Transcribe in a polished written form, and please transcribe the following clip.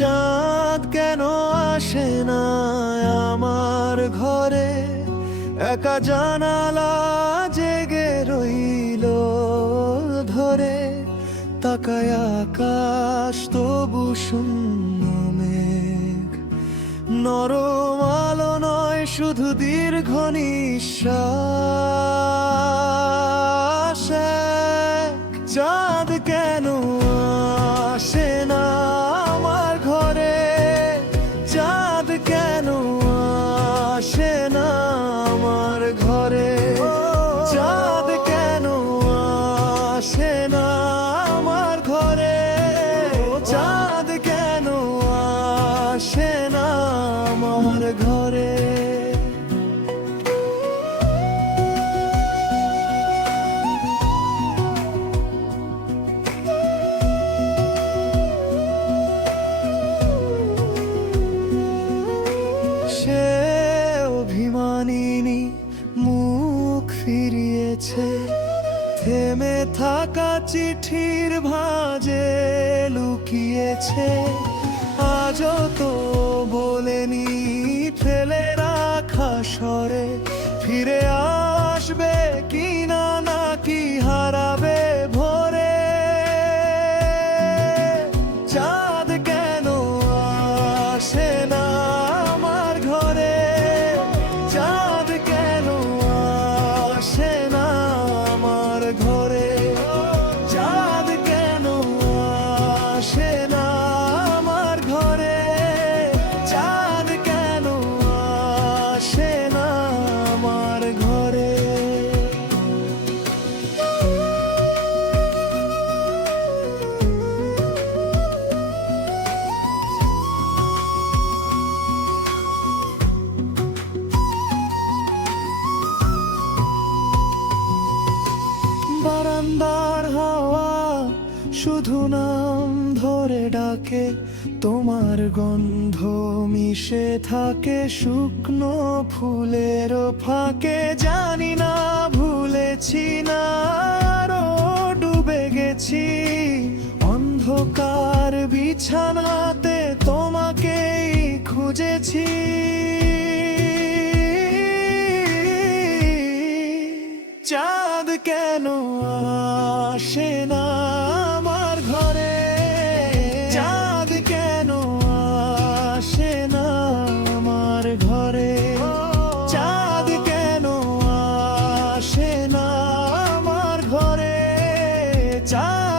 চাঁদ কেন আসে না আমার ঘরে, একা জানালা জেগে রইল ধরে, তাকায় আকাশ তবু শূন্য মেঘ, নরম আলো নয় শুধু দীর্ঘ নিঃশ্বাস। চাঁদ কেন আসে না আমার ঘরে, চাঁদ কেন আসে না আমার ঘরে, চাঁদ কেন আসে না আমার ঘরে, চাঁদ কেন আসে না আমার ঘরে। সে অভিমানিনী মুখ ফিরিয়েছে, থেমে থাকা চিঠির ভাঁজে লুকিয়েছে, আজও তো বলেনি ফেলে রাখা স্বরে, ফিরে আসবে কিনা নাকি হারাবে ভোরে। চাঁদ কেন আসে না আমার ঘরে, চাঁদ কেন আসে না আমার ঘরে, চাঁদ কেন আসে না আমার ঘরে, চাঁদ কেন আসে না আমার ঘরে। বারান্দার হাওয়া শুধু নাম ধরে ডাকে, তোমার গন্ধ মিশে থাকে শুকনো ফুলের ফাঁকে, জানি না ভুলেছি না আরো ডুবে গেছি, অন্ধকার বিছানাতে তোমাকেই খুঁজেছি। চাঁদ কেন আসে না আমার ঘরে, চাঁদ কেন আসে না আমার ঘরে, চাঁদ কেন আসে না আমার ঘরে, চাঁদ